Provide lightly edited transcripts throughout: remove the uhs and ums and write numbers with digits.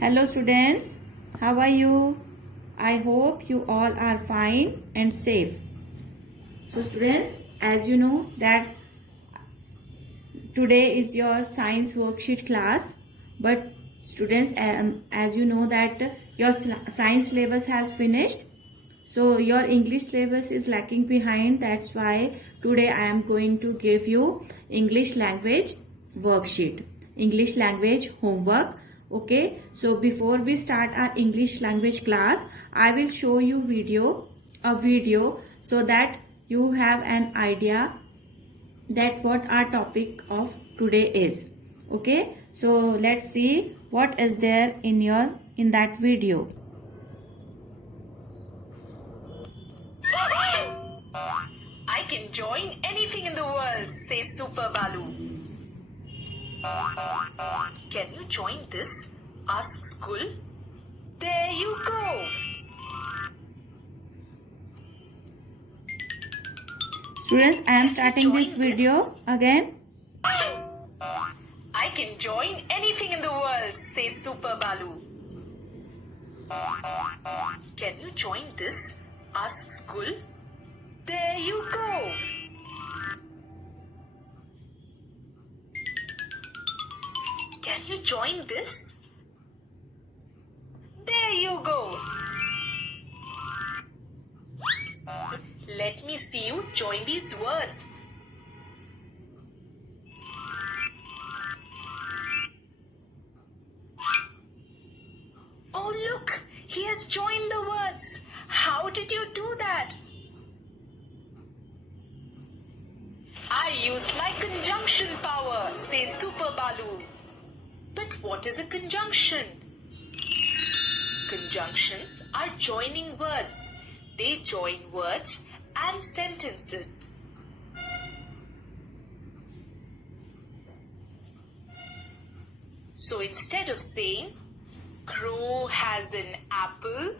Hello students, how are you? I hope you all are fine and safe. So students, as you know that today is your science worksheet class, but students, as you know that your science syllabus has finished, so your English syllabus is lacking behind. That's why today I am going to give you English language worksheet, English language homework. Okay, so before we start our English language class, I will show you a video so that you have an idea that what our topic of today is. Okay, so let's see what is there in that video. I can join anything in the world, says Super Balu. Can you join this? Asks Gul. There you go. Students, I am starting this video again. I can join anything in the world, says Super Balu. Can you join this? Asks Gul. There you go. Can you join this? There you go. Let me see you join these words. Oh look, he has joined the words. How did you do that? I used my conjunction power, says Super Balu. But what is a conjunction? Conjunctions are joining words. They join words and sentences. So instead of saying, Crow has an apple,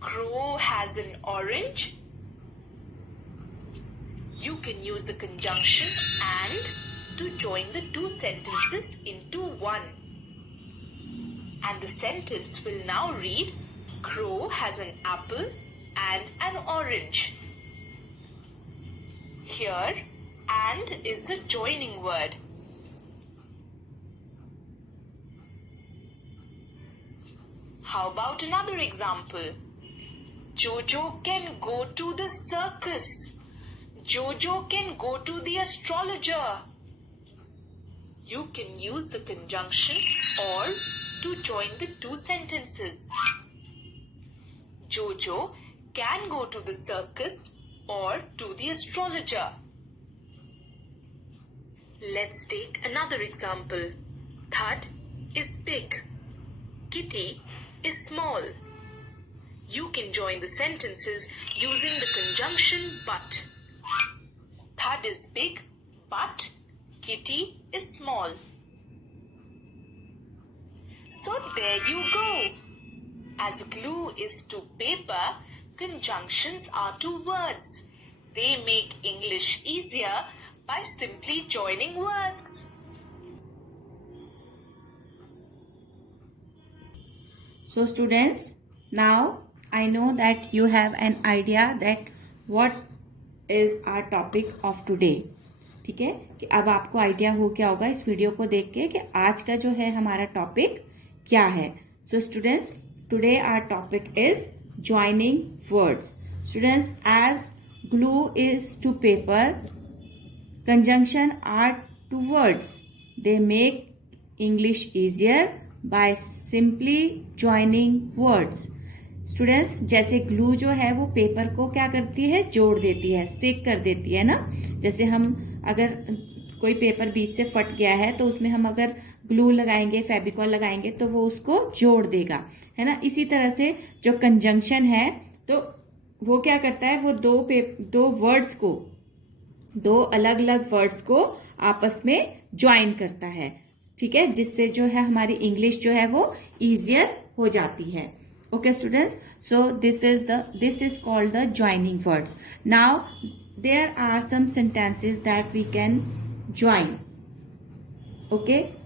Crow has an orange, you can use the conjunction and to join the two sentences into one. And the sentence will now read, Crow has an apple and an orange. Here, and is a joining word. How about another example? Jojo can go to the circus. Jojo can go to the astrologer. You can use the conjunction or to join the two sentences. Jojo can go to the circus or to the astrologer. Let's take another example. Thud is big. Kitty is small. You can join the sentences using the conjunction but. Thud is big, but Kitty is small. So there you go. As glue is to paper, conjunctions are to words. They make English easier by simply joining words. So students, now I know that you have an idea that what is our topic of today. ठीक है कि अब आपको आइडिया हो क्या होगा इस वीडियो को देख के कि आज का जो है हमारा टॉपिक क्या है. So students, today our topic is joining words. Students, as glue is to paper, conjunction are to words. They make English easier by simply joining words. Students, जैसे ग्लू जो है वो पेपर को क्या करती है, जोड़ देती है, स्टिक कर देती है ना. जैसे हम अगर कोई पेपर बीच से फट गया है तो उसमें हम अगर ग्लू लगाएंगे, फेविकॉल लगाएंगे तो वो उसको जोड़ देगा, है ना. इसी तरह से जो कंजंक्शन है तो वो क्या करता है, वो दो वर्ड्स को, दो अलग अलग वर्ड्स को आपस में ज्वाइन करता है. ठीक है, जिससे जो है हमारी इंग्लिश जो है वो इजियर हो जाती है. Okay students, so this is called the joining words. Now there are some sentences that we can join. Okay,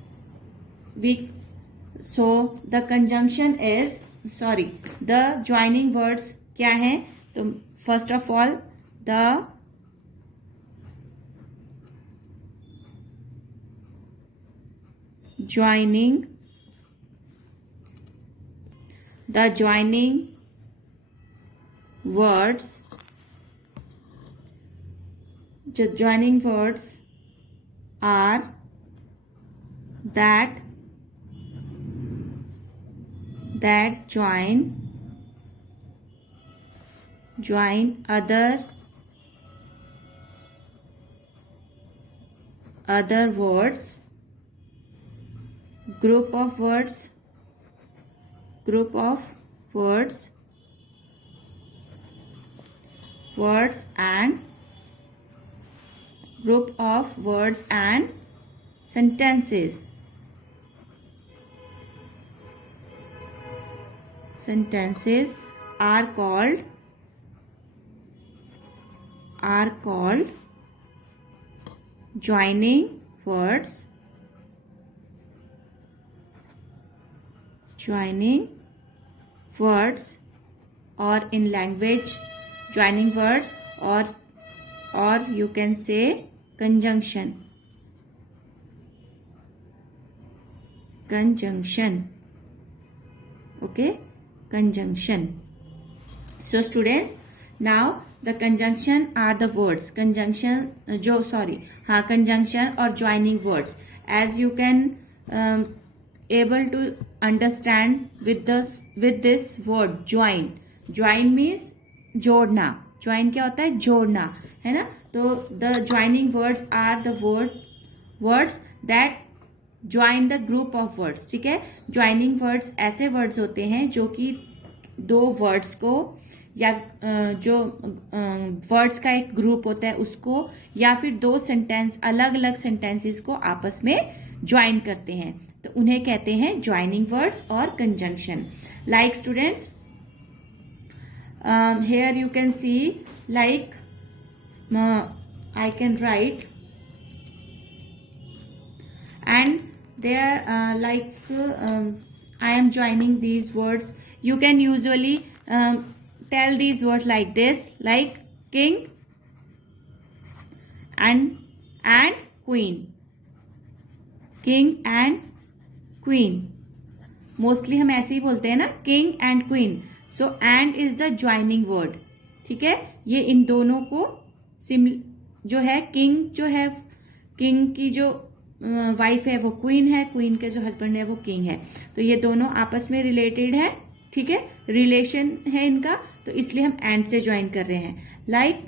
so the conjunction is the joining words क्या है? तो first of all the joining words, the joining words are that join other words, group of words and sentences are called joining words or in language joining words or you can say conjunction. Okay, conjunction. So students, now the conjunction are the words conjunction or joining words. As you can able to understand with this word join means जोड़ना. join क्या होता है? जोड़ना, है ना. तो the joining words are the words that join the group of words. ठीक है. joining words ऐसे words होते हैं जो कि दो words को या जो वर्ड्स का एक ग्रुप होता है उसको या फिर दो सेंटेंस अलग अलग सेंटेंसेस को आपस में ज्वाइन करते हैं, तो उन्हें कहते हैं ज्वाइनिंग वर्ड्स और conjunction. Like students, here you can see like I can write and there I am joining these words. You can usually tell these words like this, like king and queen. king and queen mostly हम ऐसे ही बोलते हैं ना, king and queen. So and is the joining word. ठीक है. ये इन दोनों को जो है किंग की जो वाइफ है वो क्वीन है, क्वीन के जो हस्बैंड है वो किंग है. तो ये दोनों आपस में रिलेटेड है. ठीक है, रिलेशन है इनका, तो इसलिए हम एंड से ज्वाइन कर रहे हैं. लाइक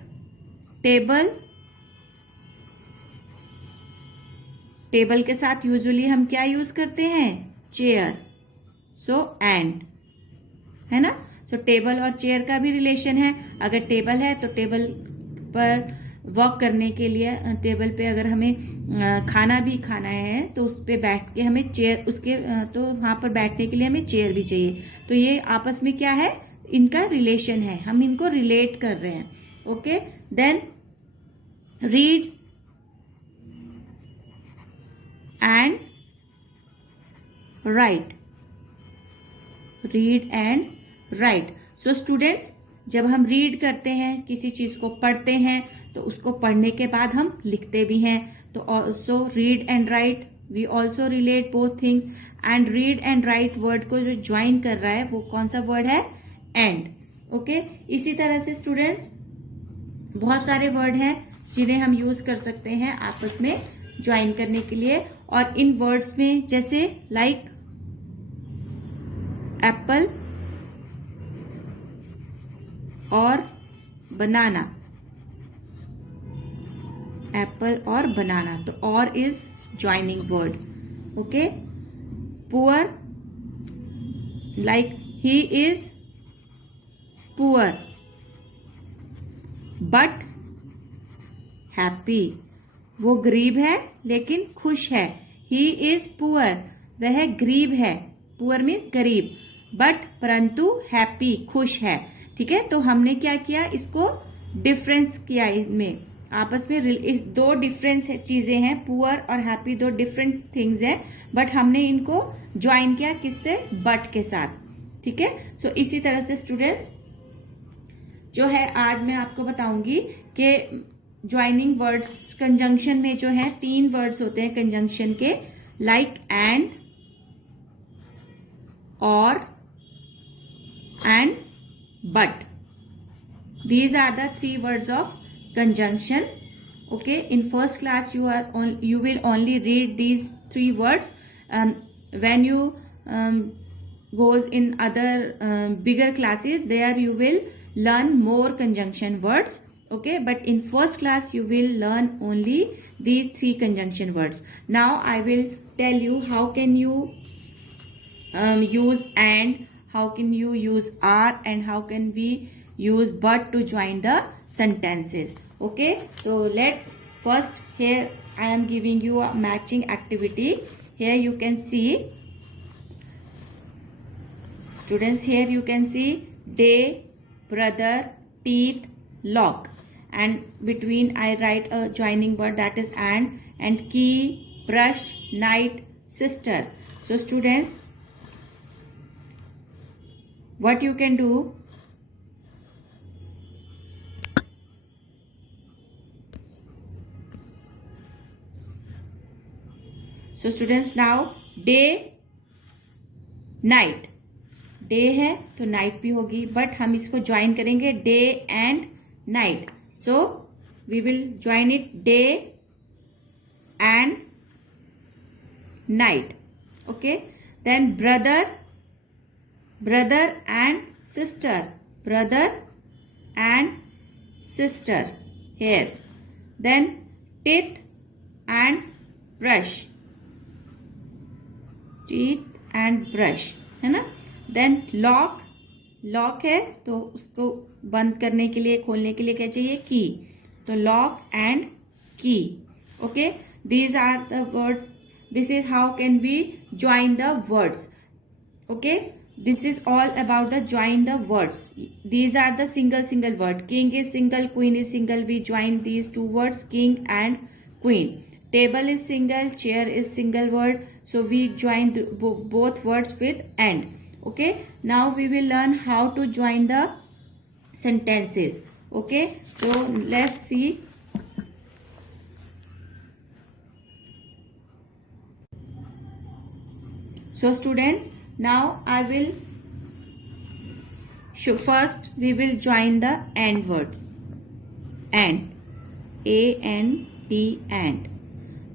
टेबल के साथ यूजुअली हम क्या यूज करते हैं? चेयर. सो एंड, है ना. सो टेबल और चेयर का भी रिलेशन है. अगर टेबल है तो टेबल पर वर्क करने के लिए, टेबल पे अगर हमें खाना भी खाना है तो उस पे बैठ के हमें चेयर तो वहां पर बैठने के लिए हमें चेयर भी चाहिए. तो ये आपस में क्या है? इनका रिलेशन है, हम इनको रिलेट कर रहे हैं. Okay. Then read and write. Read and write. So students, जब हम रीड करते हैं, किसी चीज को पढ़ते हैं, तो उसको पढ़ने के बाद हम लिखते भी हैं. तो also read and write, we also relate both things. And read and write word को जो ज्वाइन कर रहा है वो कौन सा वर्ड है? एंड. ओके. इसी तरह से स्टूडेंट्स बहुत सारे वर्ड हैं जिन्हें हम यूज कर सकते हैं आपस में ज्वाइन करने के लिए. और इन वर्ड्स में जैसे लाइक एप्पल और बनाना. एप्पल और बनाना, तो और is joining word. Okay. Poor, like he is poor. But happy, वो गरीब है लेकिन खुश है. ही इज पुअर, वह गरीब है. पुअर मीन्स गरीब. बट परंतु हैप्पी, खुश है. ठीक है. तो हमने क्या किया? इसको डिफरेंस किया इनमें. आपस में दो डिफरेंट चीजें हैं, पुअर और हैप्पी दो डिफरेंट थिंग्स हैं, बट हमने इनको ज्वाइन किया किससे, बट के साथ, ठीक है। सो इसी तरह से स्टूडेंट्स जो है आज मैं आपको बताऊंगी कि ज्वाइनिंग वर्ड्स कंजंक्शन में जो है 3 वर्ड्स होते हैं कंजंक्शन के, लाइक एंड, और and, but. These are the 3 words of conjunction. Okay, in first class you will only read these 3 words. When you goes in other bigger classes, there you will learn more conjunction words. Okay, but in first class you will learn only these 3 conjunction words. Now I will tell you how can you use and, how can you use are, and how can we use but to join the sentences. Okay, so let's first, here I am giving you a matching activity. Here you can see, students, here you can see day, brother, teeth, lock, and between I write a joining word, that is and key, brush, night, sister. So students, what you can do, so students, now day, night, day है तो नाइट भी होगी, बट हम इसको join करेंगे day and night. So we will join it day and night. Okay, then brother, brother and sister, brother and sister here. Then teeth and brush, teeth and brush, है ना. Then lock, lock है तो उसको बंद करने के लिए, खोलने के लिए क्या चाहिए, की. तो lock and key. Okay, these are the words. This is how can we join the words. Okay, this is all about the join the words. These are the single word. King is single, queen is single. We join these two words, king and queen. Table is single, chair is single word, so we join both words with and. Okay, now we will learn how to join the sentences. Okay, so let's see. So students, now I will show, first we will join the and words. And, A-N-D, and.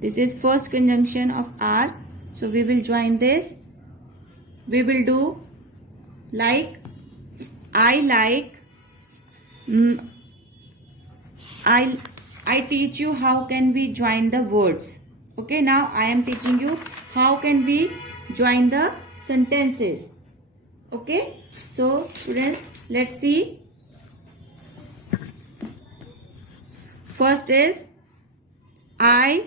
This is first conjunction of R. So we will join this. We will do like, I like. I teach you how can we join the words. Okay, now I am teaching you how can we join the sentences. Okay, so students, let's see. First is I.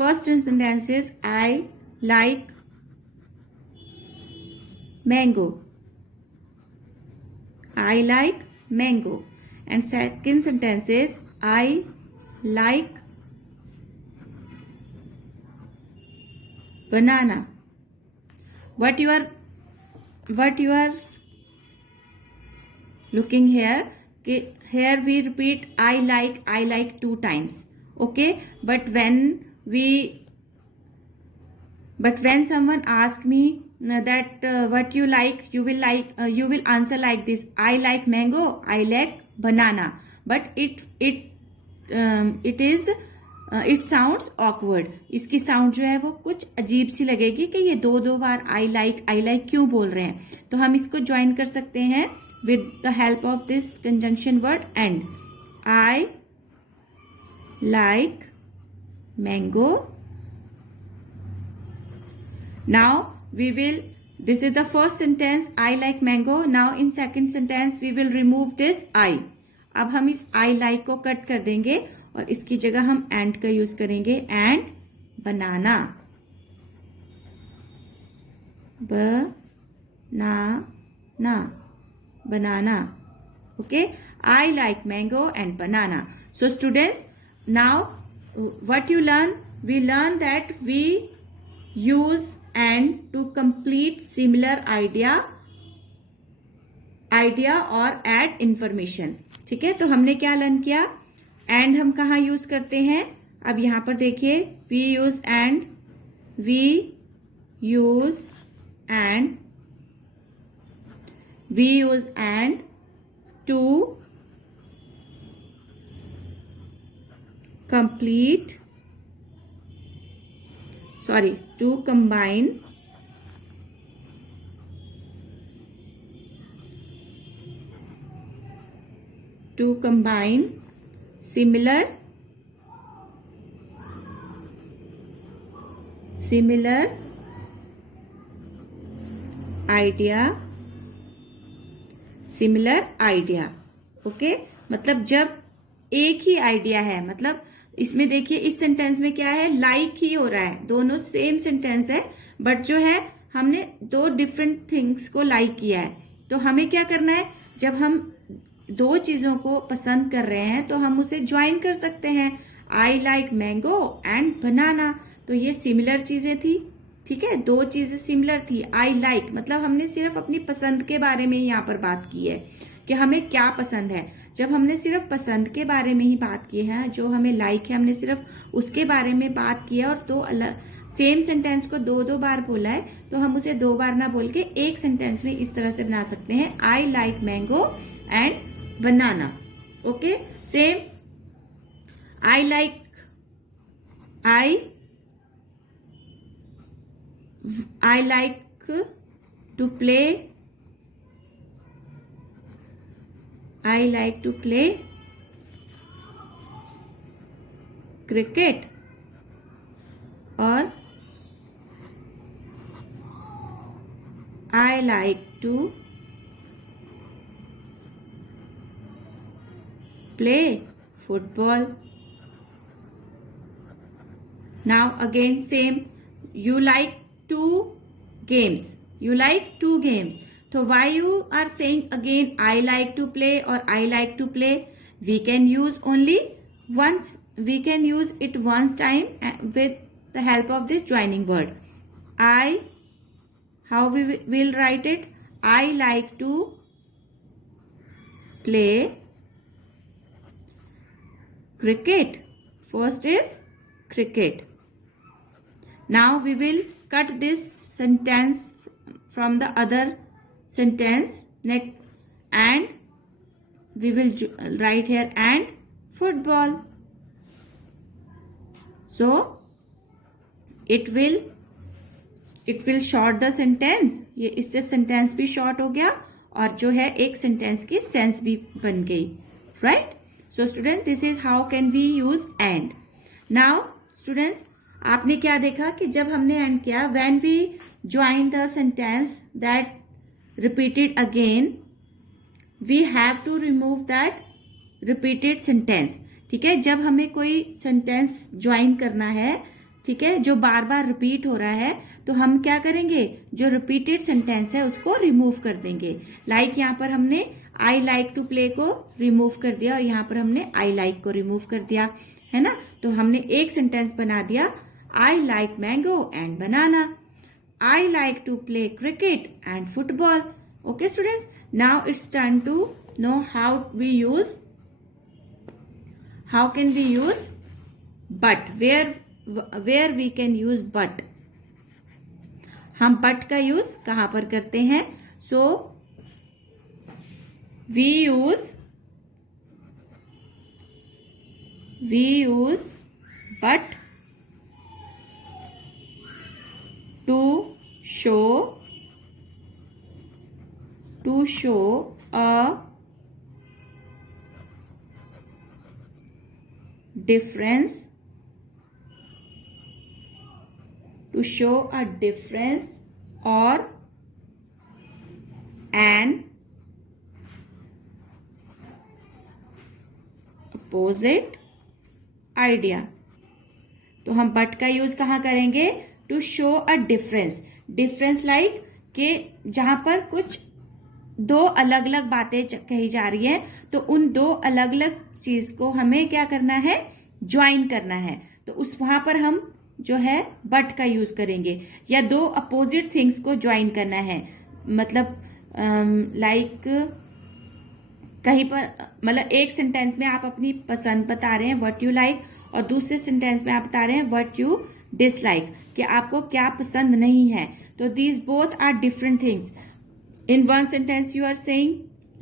First sentence is I like mango. I like mango. And second sentence is I like banana. What you are looking here, here we repeat I like 2 times. Okay, but when someone asks me that what you like, you will answer like this: I like mango, I like banana. But it sounds awkward. इसकी साउंड जो है वो कुछ अजीब सी लगेगी कि ये दो बार I like क्यों बोल रहे हैं. तो हम इसको ज्वाइन कर सकते हैं with the help of this conjunction word and. I like mango. Now this is the first sentence, I like mango. Now in second sentence we will remove this I. अब हम इस I like को कट कर देंगे और इसकी जगह हम and का यूज करेंगे. and banana, banana. Okay, I like mango and banana. So students, now what you learn? We learn that we use and to complete similar idea और add information. ठीक है, तो हमने क्या लर्न किया? एंड हम कहाँ यूज करते हैं? अब यहां पर देखिए, we use and to combine similar idea. Okay, मतलब जब एक ही आइडिया है, मतलब इसमें देखिए इस सेंटेंस में क्या है, लाइक ही हो रहा है, दोनों सेम सेंटेंस है, बट जो है हमने दो डिफरेंट थिंग्स को लाइक किया है. तो हमें क्या करना है, जब हम दो चीजों को पसंद कर रहे हैं तो हम उसे ज्वाइन कर सकते हैं. आई लाइक मैंगो एंड बनाना, तो ये सिमिलर चीजें थी. ठीक है, दो चीजें सिमिलर थी. आई लाइक मतलब हमने सिर्फ अपनी पसंद के बारे में यहाँ पर बात की है कि हमें क्या पसंद है. जब हमने सिर्फ पसंद के बारे में ही बात की है, जो हमें लाइक है हमने सिर्फ उसके बारे में बात की है, और दो अलग सेम सेंटेंस को दो बार बोला है, तो हम उसे दो बार ना बोल के एक सेंटेंस में इस तरह से बना सकते हैं, आई like mango and banana. Okay, same I like to play cricket, or I like to play football. Now again same, you like two games. So why you are saying again I like to play or I like to play? We can use only once. We can use it once time with the help of this joining word. How we will write it? I like to play cricket. First is cricket. Now we will cut this sentence from the other sentence and we will write here and football. So it will short the sentence. ये इससे sentence भी short हो गया और जो है एक sentence की sense भी बन गई, right? So students, this is how can we use and. Now students, आपने क्या देखा कि जब हमने end किया, when we join the sentence that repeated again, we have to remove that repeated sentence. ठीक है, जब हमें कोई sentence join करना है, ठीक है, जो बार बार रिपीट हो रहा है, तो हम क्या करेंगे, जो रिपीटेड सेंटेंस है उसको रिमूव कर देंगे. लाइक यहाँ पर हमने आई लाइक टू प्ले को रिमूव कर दिया और यहाँ पर हमने आई लाइक को रिमूव कर दिया, है ना. तो हमने एक सेंटेंस बना दिया, I like mango and banana, I like to play cricket and football. Okay students, now it's turn to know how can we use but. Where we can use but. हम but का यूज कहां पर करते हैं? So we use but to show a difference, or an opposite idea. तो हम but का use कहाँ करेंगे? To show a difference. Like के जहां पर कुछ दो अलग अलग बातें कही जा रही हैं, तो उन दो अलग अलग चीज को हमें क्या करना है, ज्वाइन करना है। तो उस वहां पर हम जो है बट का यूज करेंगे, या दो अपोजिट थिंग्स को ज्वाइन करना है। मतलब लाइक कहीं पर, मतलब एक सेंटेंस में आप अपनी पसंद बता रहे हैं व्हाट यू लाइक, और दूसरे सेंटेंस में आप बता रहे हैं व्हाट यू डिसलाइक, कि आपको क्या पसंद नहीं है। तो these both are different things. In one sentence you are saying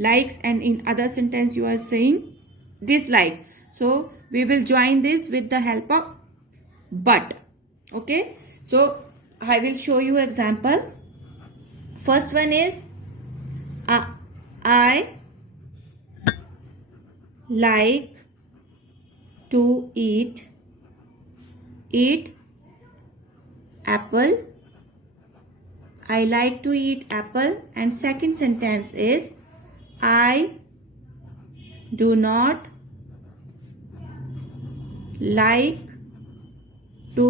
likes, and in other sentence you are saying dislike. So we will join this with the help of but. Okay, so I will show you example. First one is I like to eat apple. I like to eat apple. And second sentence is I do not like to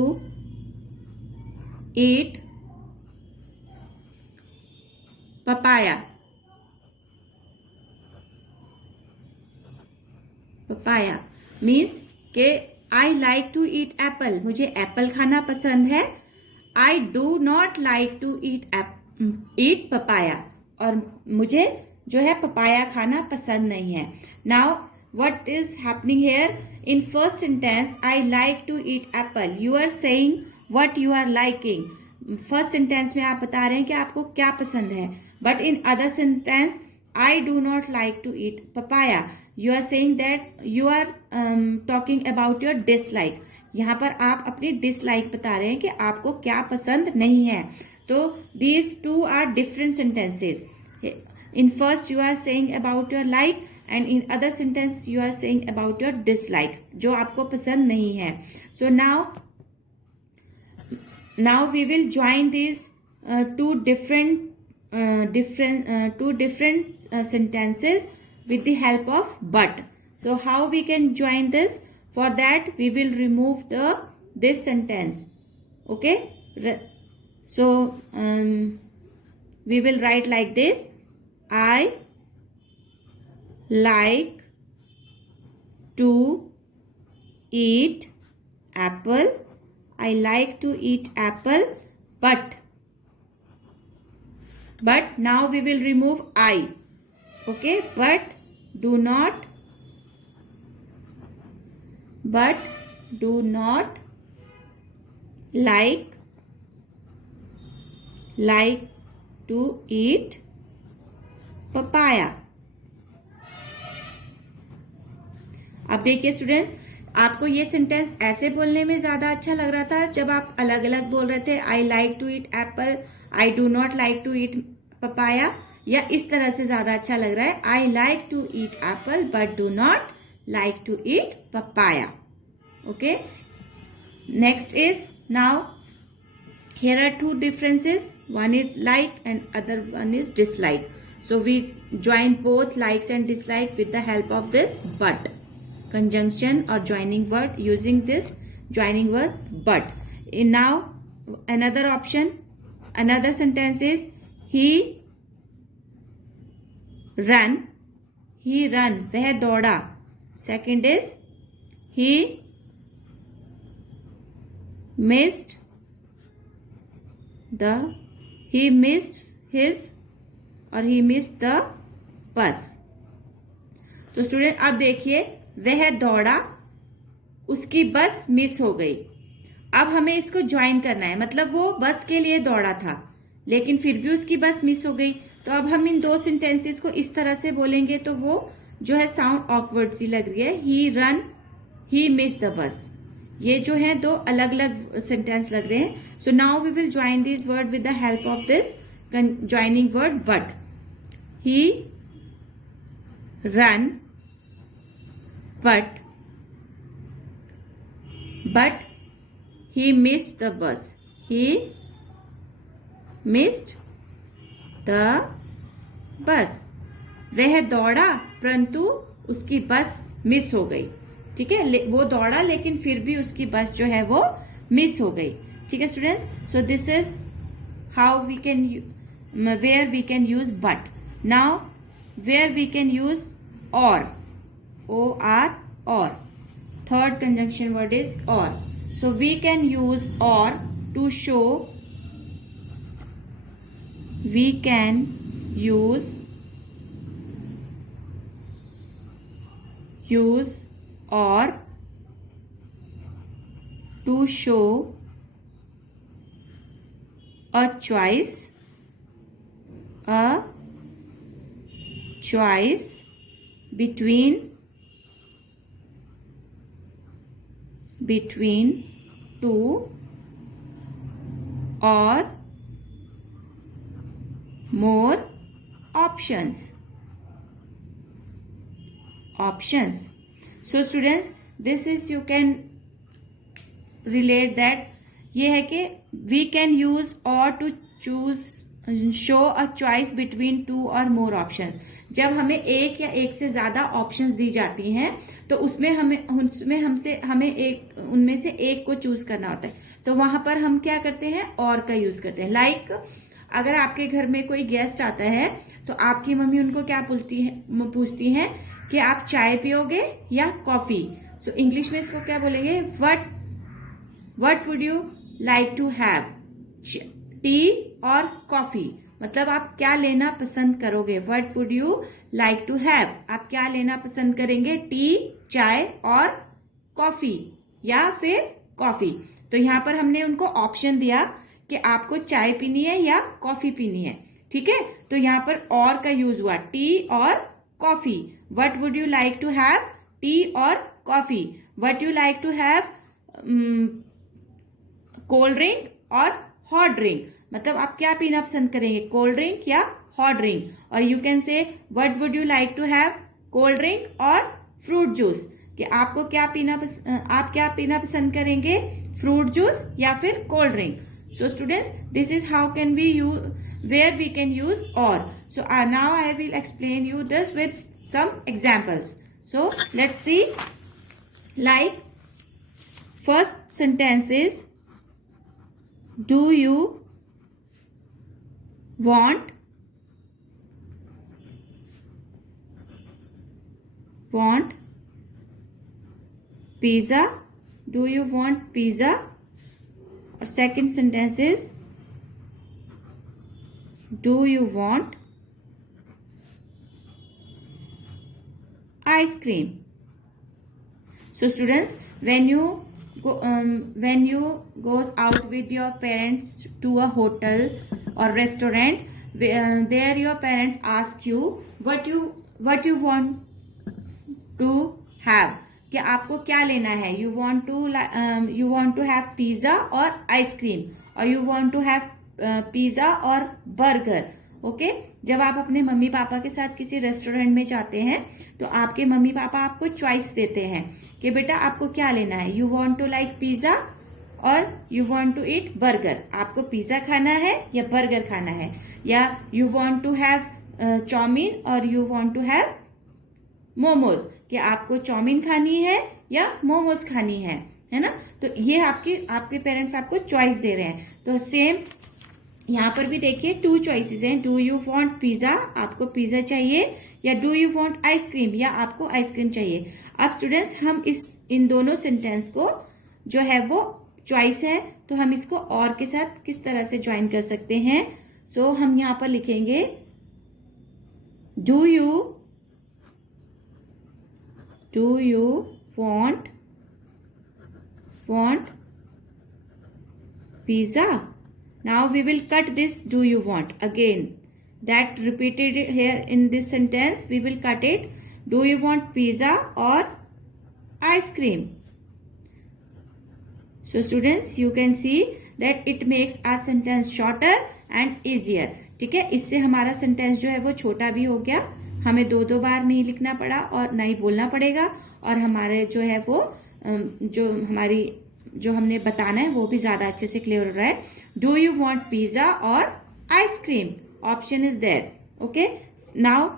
eat papaya. Papaya means के I like to eat apple, मुझे एप्पल खाना पसंद है। I do not like to eat papaya, और मुझे जो है पपाया खाना पसंद नहीं है। Now what is happening here? In first sentence I like to eat apple, you are saying what you are liking. First sentence में आप बता रहे हैं कि आपको क्या पसंद है, but in other sentence I do not like to eat papaya, you are saying that you are talking about your dislike. यहाँ पर आप अपनी डिसलाइक बता रहे हैं कि आपको क्या पसंद नहीं है। तो these two are different sentences. In first you are saying about your like, and in other sentence you are saying about your dislike, जो आपको पसंद नहीं है। So now we will join these two different sentences with the help of but. So how we can join this? For that we will remove this sentence. Okay, so we will write like this: I like to eat apple. I like to eat apple, but now we will remove I. Okay, but do not like to eat papaya. अब देखिए स्टूडेंट्स, आपको ये सेंटेंस ऐसे बोलने में ज्यादा अच्छा लग रहा था जब आप अलग अलग बोल रहे थे, I like to eat apple, I do not like to eat papaya, या इस तरह से ज्यादा अच्छा लग रहा है I like to eat apple but do not like to eat papaya. Okay, next is now here are two differences, one is like and other one is dislike. So we join both likes and dislike with the help of this but conjunction or joining word, using this joining word but. In now another option, another sentence is he run, वह दौड़ा. Second is he missed the bus. तो स्टूडेंट अब देखिए, वह दौड़ा, उसकी बस मिस हो गई. अब हमें इसको ज्वाइन करना है, मतलब वो बस के लिए दौड़ा था लेकिन फिर भी उसकी बस मिस हो गई. तो अब हम इन दो सेंटेंसेस को इस तरह से बोलेंगे तो वो जो है साउंड ऑकवर्ड सी लग रही है. He run, he miss the bus, ये जो है दो अलग अलग सेंटेंस लग रहे हैं. So now we will join this word with the help of this joining word but. He ran but he missed the bus. He missed the bus. वह दौड़ा परंतु उसकी बस मिस हो गई. ठीक है, वो दौड़ा लेकिन फिर भी उसकी बस जो है वो मिस हो गई. ठीक है students, so this is how we can, where we can use but. Now, where we can use or, O-R, or. Third conjunction word is or. So we can use or to show, we can use or to show a choice between two or more options. So students, this is, you can relate that, ये है कि we can use or to show a choice between two or more options. जब हमें एक या एक से ज्यादा ऑप्शंस दी जाती हैं तो उनमें से एक को चूज करना होता है, तो वहां पर हम क्या करते हैं, और का यूज करते हैं. लाइक अगर आपके घर में कोई गेस्ट आता है तो आपकी मम्मी उनको क्या पूछती हैं कि आप चाय पियोगे या कॉफी. सो इंग्लिश में इसको क्या बोलेंगे, what would you like to have, tea और कॉफी. मतलब आप क्या लेना पसंद करोगे. What would you like to have, आप क्या लेना पसंद करेंगे, टी, चाय और कॉफी या फिर कॉफी. तो यहाँ पर हमने उनको ऑप्शन दिया कि आपको चाय पीनी है या कॉफी पीनी है. ठीक है, तो यहाँ पर और का यूज हुआ, टी और coffee. What would you like to have, tea और coffee. What you like to have, cold drink और हॉट ड्रिंक. मतलब आप क्या पीना पसंद करेंगे, कोल्ड ड्रिंक या हॉट ड्रिंक. और you can say what would you like to have, cold drink और फ्रूट जूस, कि आपको आप क्या पीना पसंद करेंगे, फ्रूट जूस या फिर cold drink. So students, this is how can we use, where we can use or. So now I will explain you this with some examples. So let's see. Like first sentence is, do you want pizza? Do you want pizza? Or second sentence is, do you want ice cream? So students, when you goes out with your parents to a hotel or restaurant, there your parents ask you what you want to have, कि आपको क्या लेना है. you want to have pizza or ice cream, or you want to have pizza और burger. Okay, जब आप अपने mummy papa के साथ किसी रेस्टोरेंट में जाते हैं तो आपके मम्मी पापा आपको चॉइस देते हैं कि बेटा आपको क्या लेना है. You want to like pizza और you want to eat burger. आपको पिज्जा खाना है या बर्गर खाना है, या you want to have chowmein और you want to have momos, कि आपको चाउमीन खानी है या मोमोज खानी है ना. तो ये आपके पेरेंट्स आपको चॉइस दे रहे हैं. तो सेम यहाँ पर भी देखिए, टू चॉइसेस हैं. डू यू वांट पिज्जा, आपको पिज्जा चाहिए, या डू यू वांट आइसक्रीम, या आपको आइसक्रीम चाहिए. अब स्टूडेंट्स, हम इन दोनों सेंटेंस को जो है वो चॉइस है, तो हम इसको और के साथ किस तरह से ज्वाइन कर सकते हैं. सो हम यहाँ पर लिखेंगे, do you want pizza. Now we will cut this do you want again. That repeated here in this sentence, we will cut it. Do you want pizza or ice cream? So students, you can see that it makes our sentence shorter and easier. ठीक है, इससे हमारा sentence जो है वो छोटा भी हो गया, हमें दो बार नहीं लिखना पड़ा और ना ही बोलना पड़ेगा, और हमारे जो है वो जो हमने बताना है वो भी ज्यादा अच्छे से क्लियर हो रहा है. Do you want pizza or ice cream, option is there. Okay, now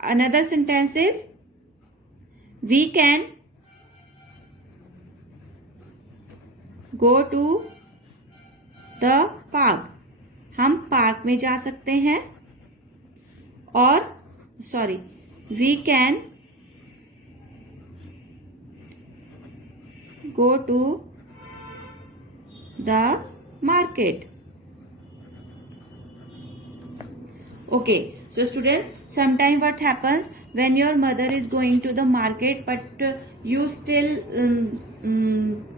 another sentence is, we can go to the park. हम पार्क में जा सकते हैं. or sorry, we can go to the market. Okay, so students, sometime what happens when your mother is going to the market, but you still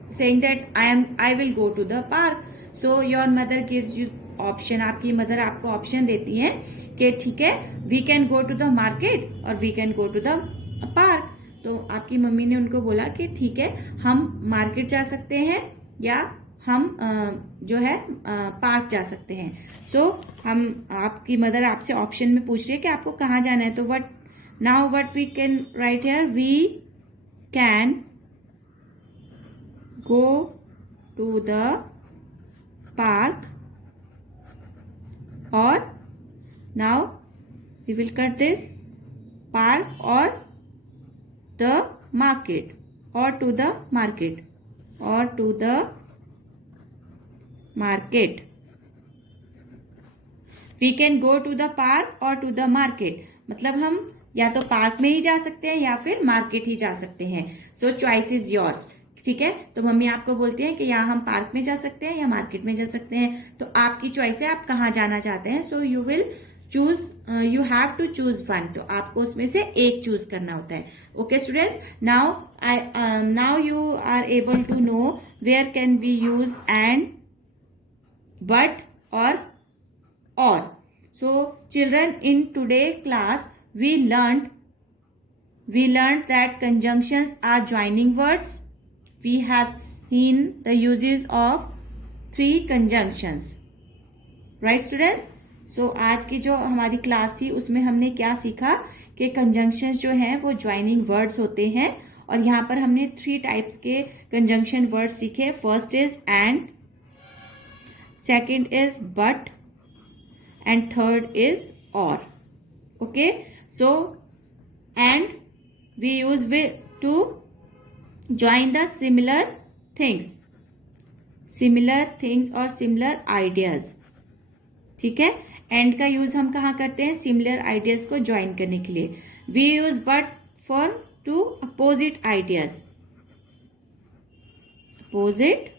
saying that I will go to the park. So your mother gives you option. आपकी mother आपको option देती है कि ठीक है, we can go to the market और we can go to the park. तो आपकी मम्मी ने उनको बोला कि ठीक है, हम मार्केट जा सकते हैं या हम जो है पार्क जा सकते हैं. सो हम आपकी मदर आपसे ऑप्शन में पूछ रही है कि आपको कहाँ जाना है. तो what we can write here, we can go to the park और now we will cut this, park और द मार्केट और टू द मार्केट और to the market. We can go to the park और to the market, मतलब हम या तो पार्क में ही जा सकते हैं या फिर मार्केट ही जा सकते हैं. सो चॉइस इज योर्स. ठीक है, तो मम्मी आपको बोलती है कि यहाँ हम पार्क में जा सकते हैं या मार्केट में जा सकते हैं. तो आपकी चॉइस है, आप कहाँ जाना चाहते हैं. So you will choose, you have to choose one. तो आपको उसमें से एक चूज करना होता है. Okay students, now you are able to know where can be use and, but or. So children, in today class we learned that conjunctions are joining words. We have seen the uses of 3 conjunctions, right students? So आज की जो हमारी क्लास थी उसमें हमने क्या सीखा कि conjunctions जो हैं वो joining words होते हैं. और यहाँ पर हमने 3 टाइप्स के conjunction words सीखे. First is and, second is but, and third is or. Okay, so and we use to join the similar things or similar ideas. ठीक है, and का यूज हम कहाँ करते हैं, similar ideas को join करने के लिए. we use but for two opposite ideas, opposite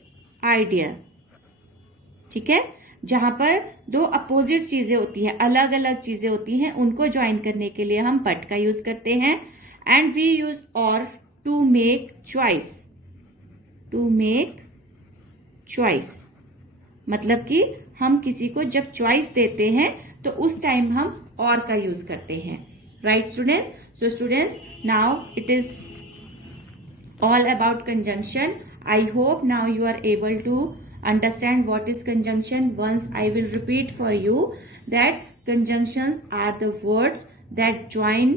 idea. ठीक है, जहां पर 2 अपोजिट चीजें होती हैं, अलग अलग चीजें होती हैं, उनको ज्वाइन करने के लिए हम बट का यूज करते हैं. एंड वी यूज और टू मेक चॉइस, मतलब कि हम किसी को जब चॉइस देते हैं तो उस टाइम हम और का यूज करते हैं. Right students? So students, now it is all about conjunction. I hope now you are able to understand what is conjunction. Once I will repeat for you that conjunctions are the words that join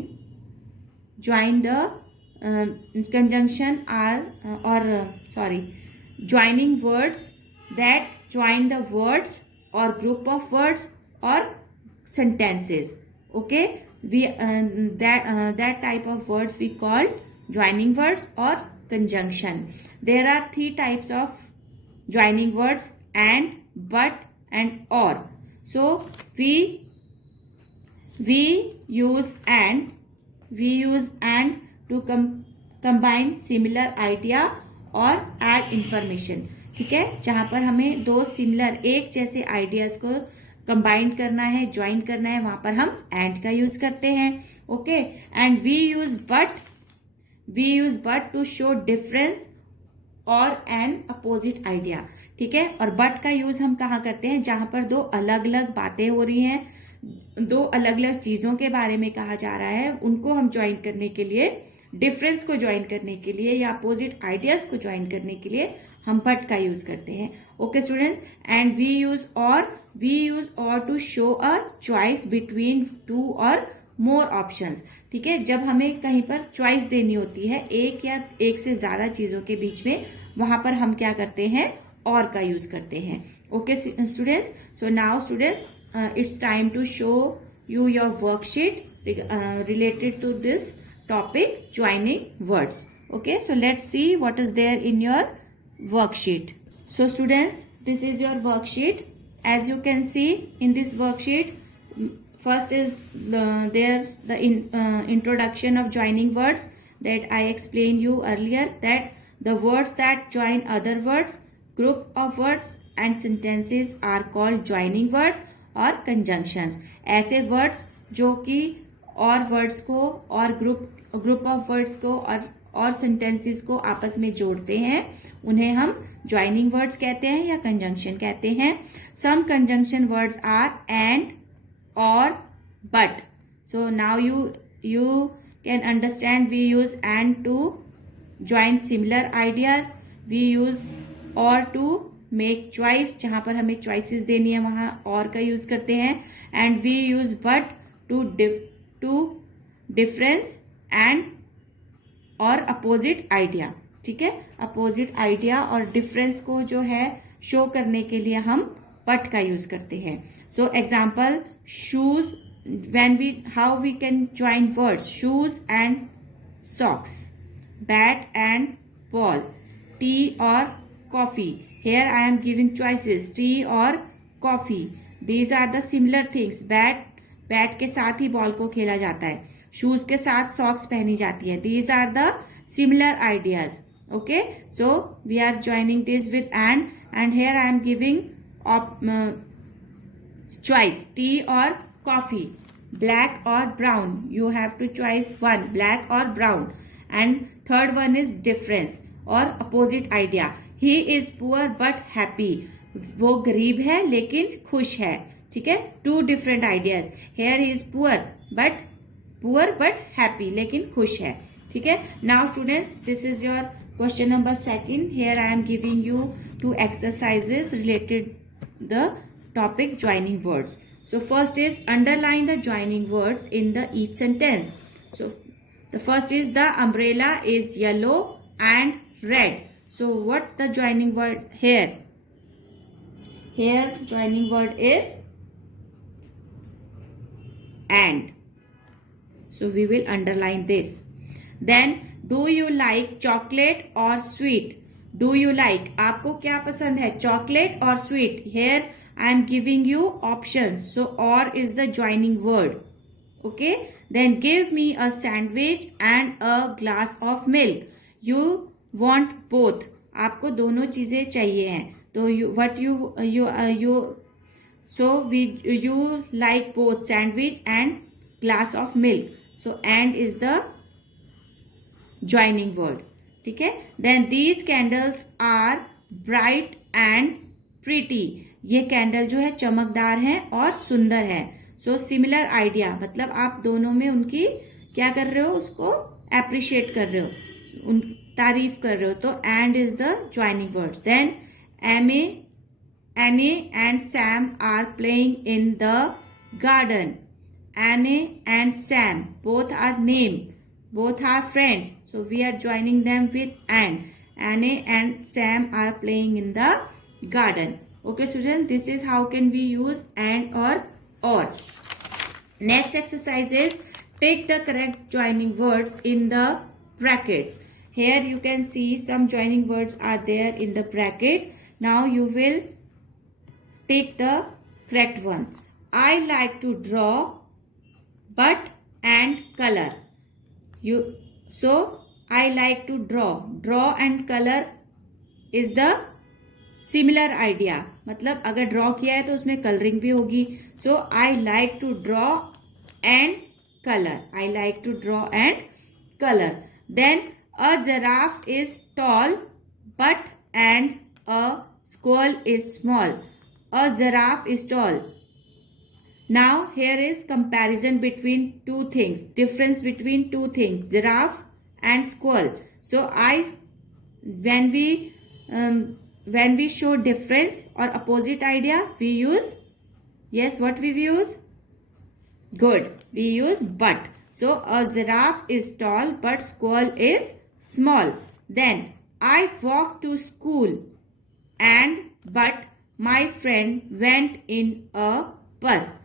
the conjunction are joining words that join the words or group of words or sentences. Okay, we that type of words we call joining words or conjunction. There are 3 types of joining words, and, but, and or. So we use and to combine similar idea or add information. ठीक है, जहां पर हमें 2 सिमिलर एक जैसे आइडियाज को कंबाइन करना है, ज्वाइन करना है, वहां पर हम and का यूज करते हैं. Okay, and we use but to show difference और एन अपोजिट आइडिया. ठीक है, और बट का यूज हम कहाँ करते हैं, जहां पर 2 अलग अलग बातें हो रही हैं, 2 अलग अलग चीजों के बारे में कहा जा रहा है, उनको हम ज्वाइन करने के लिए, डिफरेंस को ज्वाइन करने के लिए या अपोजिट आइडियाज को ज्वाइन करने के लिए हम बट का यूज करते हैं. Okay students, and we use और to show a choice between 2 और मोर ऑप्शंस. ठीक है, जब हमें कहीं पर चॉइस देनी होती है एक या एक से ज्यादा चीजों के बीच में, वहां पर हम क्या करते हैं, और का यूज करते हैं. Okay students, so now students, it's time to show you your worksheet related to this topic, joining words. Okay, so let's see what is there in your worksheet. So students, this is your worksheet. As you can see in this worksheet, first is there the introduction of joining words that I explained you earlier, that the words that join other words, group of words and sentences are called joining words और conjunctions. ऐसे words जो कि और वर्ड्स को और group of words को और सेंटेंसेस को आपस में जोड़ते हैं, उन्हें हम ज्वाइनिंग वर्ड्स कहते हैं या कंजंक्शन कहते हैं. Some conjunction words are and, or, but. So now you can understand we use and to join similar ideas, we use और टू मेक चॉइस, जहां पर हमें चॉइसेस देनी है वहां और का यूज करते हैं, and we use but to difference and और अपोजिट आइडिया. ठीक है, अपोजिट आइडिया और डिफरेंस को जो है शो करने के लिए हम बट का यूज करते हैं. So example, shoes, when we how we can join words, shoes and socks, bat and ball, tea और coffee. Here I am giving choices, tea और coffee. These are the similar things. Bat के साथ ही बॉल को खेला जाता है, शूज के साथ सॉक्स पहनी जाती है. These are the similar ideas. Okay, so we are joining this with and here I am giving choice, tea और coffee, black or brown. You have to choose one, black or brown. And third one is difference और opposite idea. He is poor but happy. वो गरीब है लेकिन खुश है. ठीक है, two different ideas. Here he is poor but happy, लेकिन खुश है. ठीक है, now students, this is your question number 2. Here I am giving you 2 exercises related the topic joining words. So first is underline the joining words in the each sentence. So the first is the umbrella is yellow and red. So what the joining word here? Here joining word is and. So we will underline this. Then do you like chocolate or sweet? Do you like? आपको क्या पसंद है, chocolate or sweet? Here I am giving you options. So or is the joining word. Okay. Then give me a sandwich and a glass of milk. You want both. आपको दोनों चीजें चाहिए हैं, तो you like both sandwich and glass of milk. So and is the joining word. ठीक है. Then these candles are bright and pretty. ये कैंडल जो है चमकदार है और सुंदर है. So similar idea, मतलब आप दोनों में उनकी क्या कर रहे हो, उसको अप्रिशिएट कर रहे हो, तारीफ कर रहे हो. तो and is the joining words. Then Annie and Sam are playing in the garden. Annie and Sam, both are name, both are friends, so we are joining them with and. Annie and Sam are playing in the garden. Okay students, this is how can we use and or. Next exercise is pick the correct joining words in the brackets. Here you can see some joining words are there in the bracket. Now you will take the correct one. I like to draw but and color. So I like to draw. Draw and color is the similar idea. मतलब अगर draw किया है तो उसमें coloring भी होगी. So I like to draw and color. I like to draw and color. Then a giraffe is tall but and a squirrel is small. A giraffe is tall. Now here is comparison between two things, difference between two things, giraffe and squirrel. So when we show difference or opposite idea, we use, yes, what we use? Good, we use but. So a giraffe is tall but squirrel is small. Then I walked to school and but my friend went in a bus.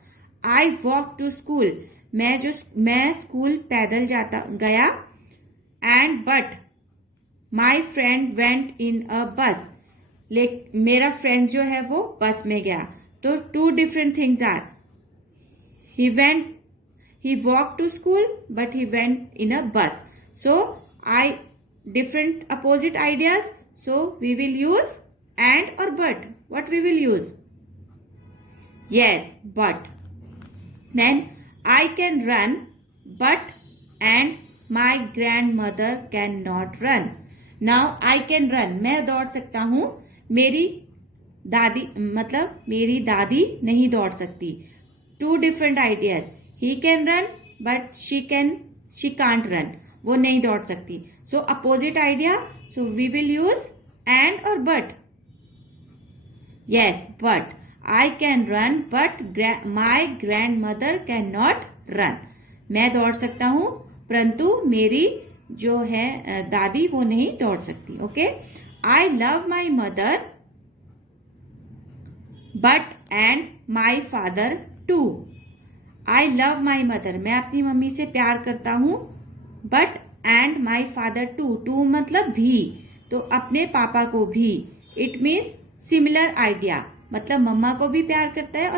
I walked to school. मैं स्कूल पैदल गया and but my friend went in a bus. मेरा फ्रेंड जो है वो बस में गया. तो two different things are he walked to school, but he went in a bus. So different opposite ideas. So we will use and or but. What we will use? Yes, but. Then I can run, but and my grandmother cannot run. Now I can run. मैं दौड़ सकता हूँ. मेरी दादी मेरी दादी नहीं दौड़ सकती. Two different ideas. He can run, but she can't run. वो नहीं दौड़ सकती. So opposite idea. So we will use and or but. Yes, but. I can run, but my grandmother cannot run. मैं दौड़ सकता हूँ, परंतु मेरी जो है दादी वो नहीं दौड़ सकती. Okay. I love my mother, but and my father too. I love my mother. मैं अपनी मम्मी से प्यार करता हूँ, but and my father too. Too मतलब भी. तो अपने पापा को भी. It means similar idea. मतलब मम्मा को भी प्यार करता है और